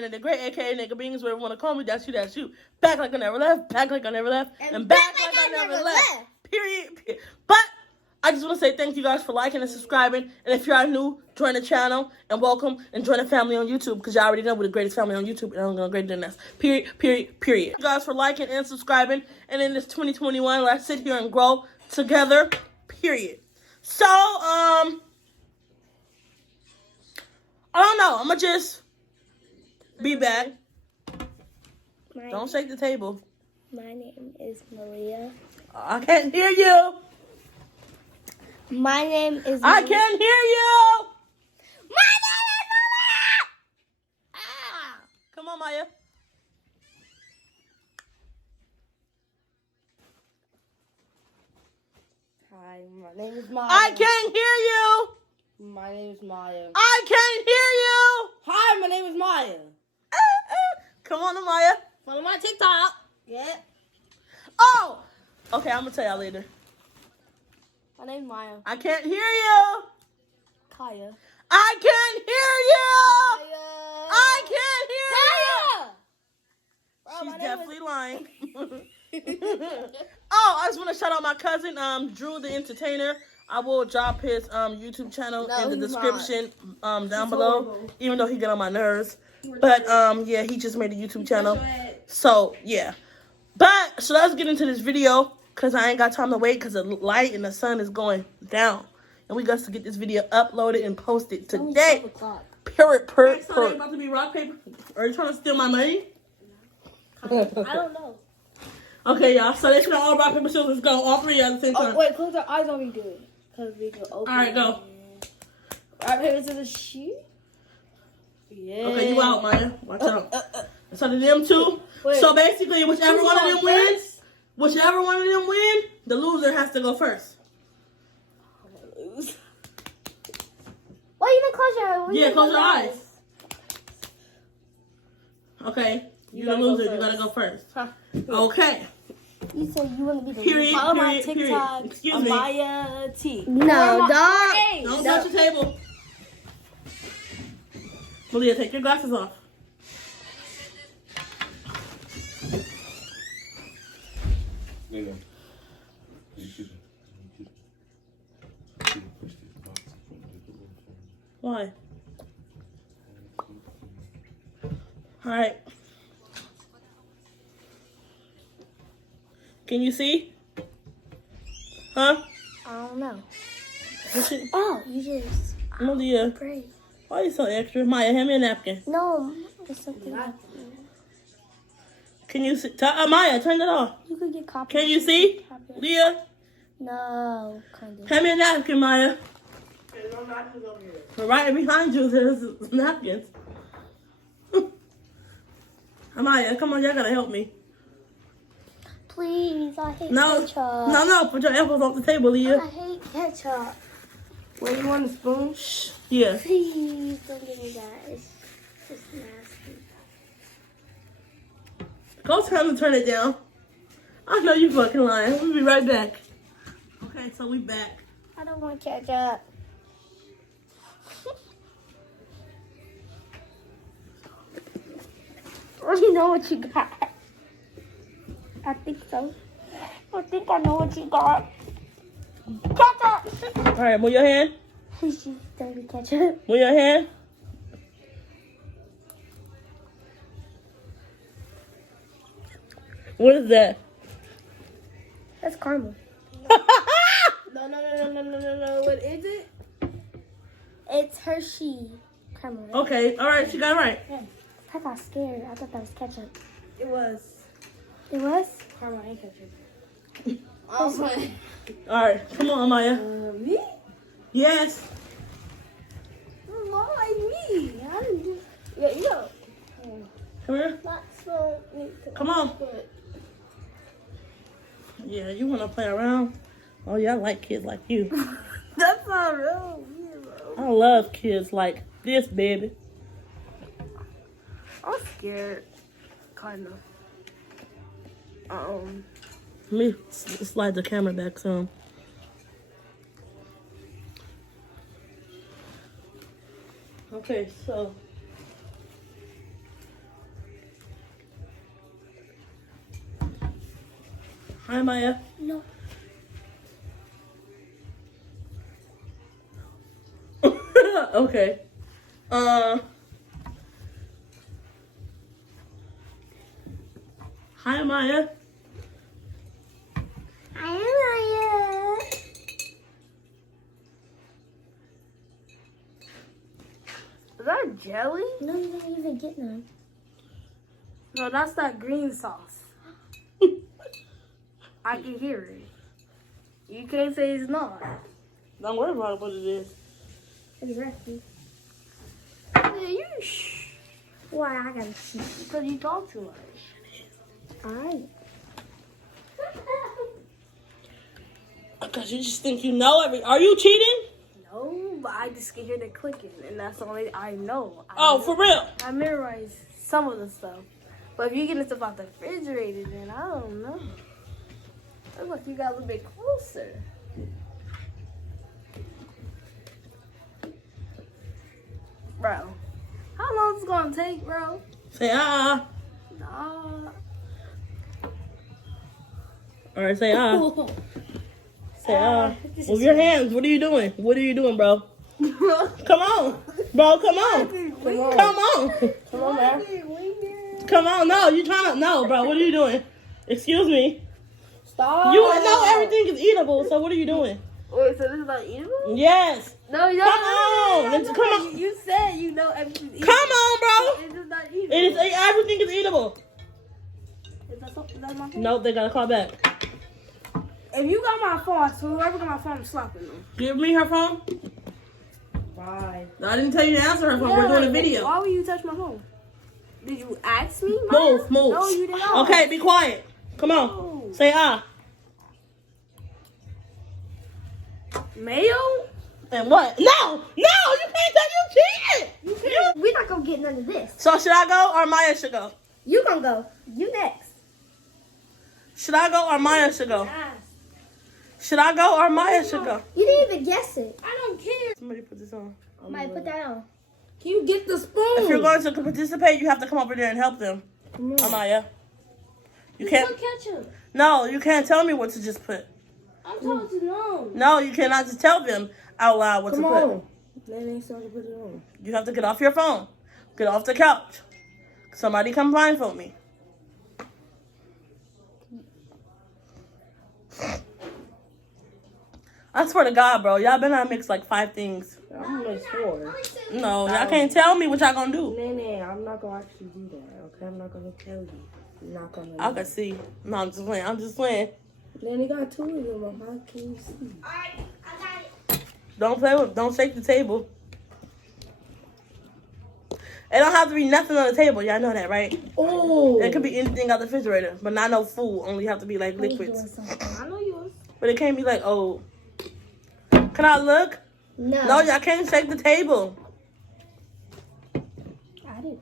Vernon the Great, aka Nigga Beans, whatever you want to call me. That's you. Back like I never left, back like I never left, and back like I never left. Period. But I just want to say thank you guys for liking and subscribing. And if you are new, join the channel and welcome and join the family on YouTube because y'all already know we're the greatest family on YouTube and I'm going to greater than us. Period. Thank you guys for liking and subscribing. And in this 2021, let's sit here and grow together. Period. So, I don't know. I'm going to just be back. Don't shake the table. My name is Maria. I can't hear you. My name is I can't hear you. My name is Maria! Ah! Come on, Maya. Hi, my name is Maya. I can't hear you. My name is Maya. I can't hear you. Hi, my name is Maya. Come on, Maya. Follow my TikTok. Yeah. Oh. Okay, I'm going to tell y'all later. My name is Maya. I can't hear you. Kaya. I can't hear you. Kaya. I can't hear you. Bro, my She's name definitely lying. Oh, I just want to shout out my cousin, Drew the Entertainer. I will drop his YouTube channel in the description down below. Horrible. Even though he get on my nerves. But yeah, he just made a YouTube channel. So yeah. But so let's get into this video because I ain't got time to wait because the light and the sun is going down. And we got to get this video uploaded and posted today. Period. So they about to be rock, paper. Are you trying to steal my money? I don't know. Okay, y'all. So they should all rock, paper, scissors. Let's go. All three at the same time. Oh, wait, close our eyes while we do it. Because we can open. All right, go. Rock, paper, scissors, shoot. Yeah. Okay, you out, Maya. Watch out. So to them two. Wait. So basically, whichever one of them wins, the loser has to go first. Why you didn't close your eyes? Yeah, close your eyes. Okay, you the loser. You gotta go first. Huh. Okay. You said you want to be the Period, leader. Follow my period, TikTok. period. Excuse me. Amaya T. No, Don't touch the table. Malia, take your glasses off. Why? All right. Can you see? Huh? I don't know. What's it? Oh, you just. Malia, Great. why are you so extra? Maya, hand me a napkin. No, there's something. Can you see? Maya, turn it off. You could get copy. Can you see? Leah, No, kind of. hand me a napkin, Maya. Right behind you, there's napkins. Maya, come on, y'all gotta help me. Please, I hate No, ketchup. no, put your apples off the table, Leah. I hate ketchup. Wait, you want a spoon? Shh. Yeah. Please don't give me that. It's just nasty. Go tell him to turn it down. I know you fucking lying. We'll be right back. Okay, so we back. I don't want ketchup. I already know what you got. I think so. I think I know what you got. Ketchup! All right, move your hand. Please, just don't be ketchup. Move your hand. What is that? That's caramel. No. What is it? It's Hershey caramel. Right? Okay, all right, she got it right. I got scared. I thought that was ketchup. It was It was? caramel and ketchup. Oh my. All right, come on, Maya. Me? Yes. Why me? I didn't do. Yeah, you know. Come here. Not so neat to Come on. good. Yeah, you want to play around? Oh, yeah, I like kids like you. That's not real. I love kids like this, baby. I'm scared. Kind of. Let me slide the camera back some. Okay, so Hi, Maya. No. Okay. Hi, Maya. Hi, Maya. Is that jelly? No, you didn't even get none. No, that's that green sauce. I can hear it. You can't say it's not. Don't worry about what it is. Exactly. Yeah, you shh. Why I gotta see? Because you talk too much. Alright. Because you just think you know Are you cheating? No, but I just can hear the clicking, and that's the only I know. For real? I memorize some of the stuff. But if you get the stuff out the refrigerator, then I don't know. Looks like you got a little bit closer. Bro, how long is it gonna take, bro? Say Nah. All right, say Say Move your hands. What are you doing? What are you doing, bro? Come on. Bro, come on. Come on. Come on, man. Come on. No, you trying to. No, bro. What are you doing? Excuse me. Stop. You know everything is eatable, so what are you doing? Wait, so this is not eatable? Yes. No, you Come on. Come on. You said you know everything's eatable. Come on, bro. It's just not eatable. It is everything is eatable. Is that my phone? Nope, they gotta call back. If you got my phone, so whoever got my phone, I'm slapping them. Give me her phone. Bye. No, I didn't tell you to answer her phone. We're doing a video. Why would you touch my phone? Did you ask me? Move. No, you did not. Okay, be quiet. Come on. No. Say Mayo? And what? No, you can't tell you cheated. We're not gonna get none of this. So should I go or Maya should go? You gonna go. You next. Should I go or Maya should go? Should I go or Maya should go? You didn't even guess it. I don't care. Somebody put this on. Maya, put that on. Can you get the spoon? If you're going to participate, you have to come over there and help them. Amaya. You can't. ketchup. No, you can't tell me what to just put. I'm told to know. No, you cannot just tell them out loud what to put. Then they start to put it on. You have to get off your phone. Get off the couch. Somebody come blindfold me. I swear to God, bro. Y'all better not mix like 5 things. I'm gonna make 4. No, y'all can't tell me what y'all gonna do. Nene, I'm not gonna actually do that, okay? I'm not gonna tell you. I'm not gonna. I can see. No, I'm just playing. I'm just playing. Nene got 2 of them. How can you see? Don't shake the table. It don't have to be nothing on the table. Y'all know that, right? Oh. It could be anything out the refrigerator, but not no food. Only have to be like liquids. I know yours. But it can't be like, oh. Can I look? No. No, y'all can't shake the table. I did.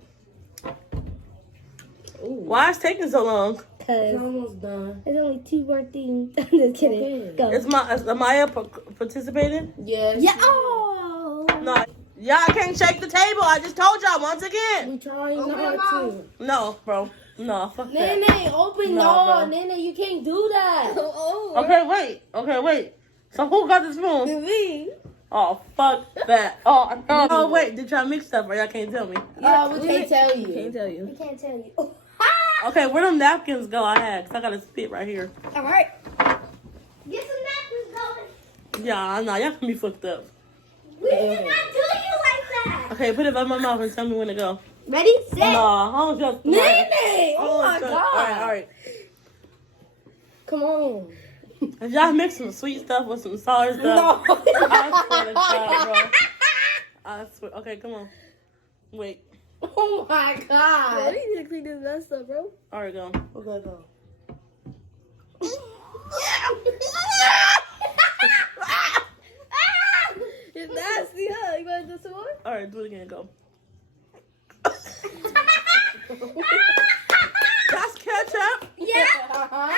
Why is it taking so long? It's almost done. There's only 2 more things. I'm just kidding. Okay. Go. Is Amaya participating? Yes. Yeah. Oh. No. Y'all can't shake the table. I just told y'all once again. We trying not to. No, bro. No, fuck that. Nene, open No, y'all. bro. Nene, you can't do that. Okay, wait. So who got the spoon? Me. Oh, fuck that. Oh, no. Oh, wait. Did y'all mix stuff or y'all can't tell me? We can't tell you. Can't tell you. I can't tell you. Okay, where them napkins go I had? Because I got to spit right here. All right. Get some napkins going. Yeah, no, y'all can be fucked up. We did not do you like that. Okay, put it by my mouth and tell me when to go. Ready, set. No, hold on. Nene! Oh my God. All right. Come on. If y'all mix some sweet stuff with some sour stuff, No. I swear to God, bro. I swear. Okay, come on. Wait. Oh my God. you need to clean this mess up, bro. All right, go. Okay, go. It's nasty, huh? You want to do some more? All right, do it again. Go. That's ketchup, Yeah. Uh-huh.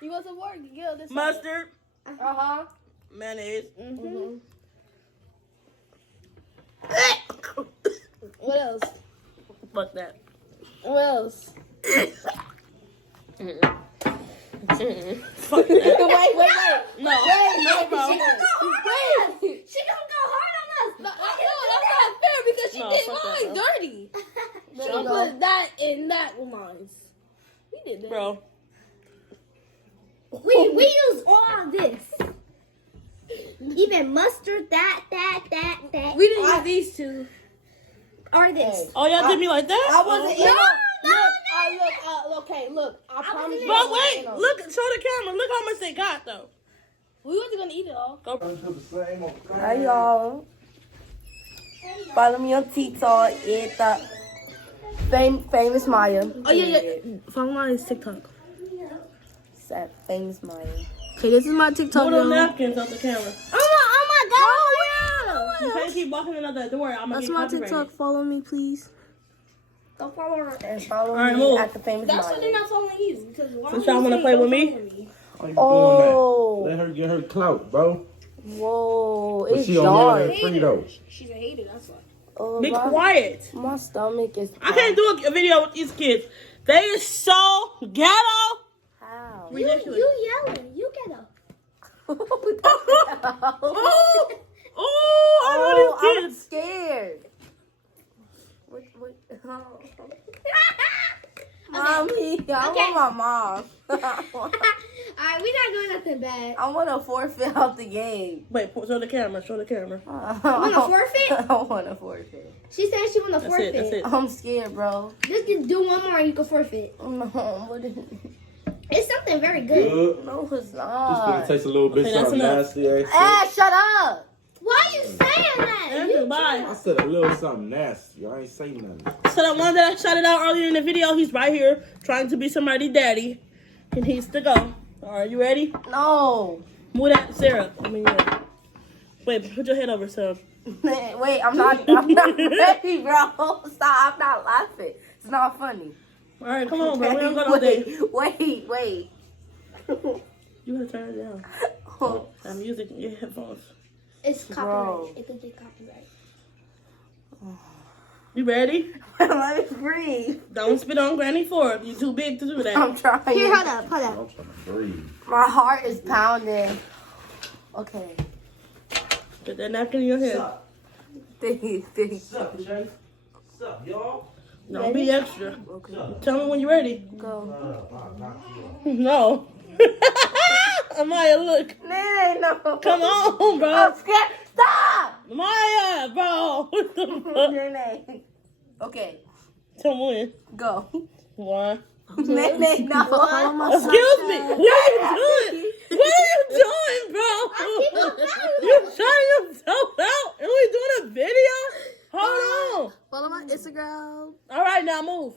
You want some more? You get on this mustard, Uh-huh. mayonnaise. Mm-hmm. Fuck What else? that. What else? Fuck No, bro. She gonna go hard on us. She gonna go hard on us. No, that's not fair because she No, did fuck that, mine bro. dirty. She gonna put that in that with mine. We did that. Bro. We use all of this. Even mustard, that. We didn't use these two. Or this. Oh, y'all did me like that? I wasn't. No. Okay, look. I promise you. But wait, look, show the camera. Look how much they got, though. We wasn't gonna eat it all. Hi y'all. Follow me on TikTok at famous Maya. Oh yeah. Follow my TikTok. Famous Maya. Okay, this is my TikTok. Put the y'all. napkins off the camera. Oh my God. You can't keep walking another door. I'm gonna That's get my copyrighted. TikTok. Follow me, please. Don't follow her. And follow Alright, me move. at the famous That's why they're Maya. not following you. Because why Since would y'all you wanna say play don't with me? follow me? How you Oh. doing that? Let her get her clout, bro. Whoa, But it's she on dark. there free though. She's a hater. That's why. Oh, Be my, quiet. my stomach is. I can't do a video with these kids. They is so ghetto. How? Ridiculous. You yelling. You get up. Oh, I know these I'm kids. scared. What? Mommy, I Okay. want my mom. Alright, we're not going up to bed. I want to forfeit out the game. Wait, show the camera. Show the camera. I Wanna forfeit? I want to forfeit. She said she wanna That's forfeit. it. That's it. I'm scared, bro. Just do one more and you can forfeit. No, what is It's something very good. Good. No, it's This not. finna taste a little bit Okay, that's something enough. nasty. Eh? Ah, shut up. Why are you saying that? Andrew, bye. I said a little something nasty. I ain't say nothing. So the one that I shouted out earlier in the video, he's right here trying to be somebody's daddy. And he's to go. All right, you ready? No. Move that, Sarah. I mean, yeah. Wait, put your head over, Sarah. Wait, I'm not ready, bro. Stop, I'm not laughing. It's not funny. All right, come on, bro. We don't go no day. Wait. You gotta turn it down. Oh, Have music in your headphones. It's Bro. copyright. It could get copyright. You ready? let me breathe. Don't spit on Granny Ford. You're too big to do that. I'm trying. Here, hold up. I'm trying to breathe. My heart is pounding. Okay. Put that napkin in your head. Thank you. What's up, Jay? What's up, y'all? Don't be extra. Okay. Tell me when you're ready. Go. No. Amaya, look. Nay, no. Come on, bro. I'm scared. Stop. Maya, bro. What the fuck? Nay. Okay. Tell me when. Go. 1. Nay, no. Excuse me. What are you doing? What are you doing, bro? You're shutting yourself out and we doing a video? Hold on. Follow my Instagram. All right, now move.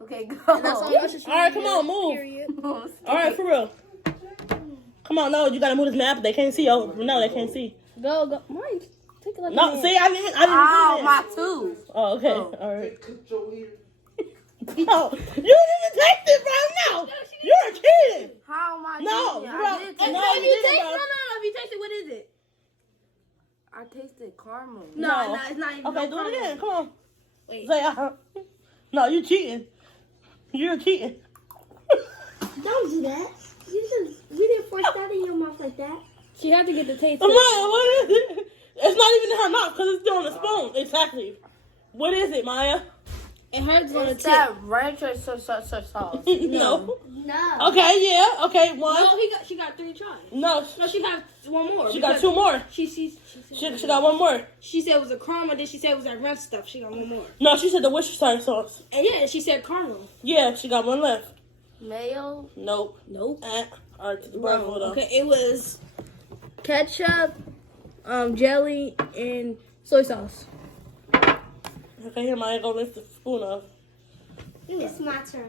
Okay, go. That's all y'all should All right, come on, move. Period. All right, for real. Come on, no, you gotta move this map. They can't see. Oh, no, they can't see. Go. Mike, take it like No, a see, I didn't do Ow, that. my tooth. Oh, okay. Oh. All right. Cooked your ear. No, you didn't even taste it, bro. No, you're kidding. How am I No, doing? bro. I did taste No, it. you didn't, bro. If you taste it, what is it? I tasted caramel. No. It's not even. Okay, do it again. Come on. Wait. Say, no, you cheating. You're cheating. Don't do that. You didn't force that in your mouth like that. She had to get the taste. Amaya, what is it? It's not even in her mouth because it's still on the spoon. Exactly. What is it, Maya? It hurts on the It's tip. that ranch or sauce. No. No. Okay, yeah. Okay, one. No, she got 3 tries. No, No, she got one more. she got because 2 more. She She got 1 more. She said it was a caramel, then she said it was that ranch stuff. She got 1 more. No, she said the Worcestershire sauce. And yeah, she said caramel. Yeah, she got 1 left. Mayo. Nope. Nope. All right, the brown one, though. Okay, it was ketchup, jelly, and soy sauce. Okay, here, Maya, go lift the spoon off. It's my turn.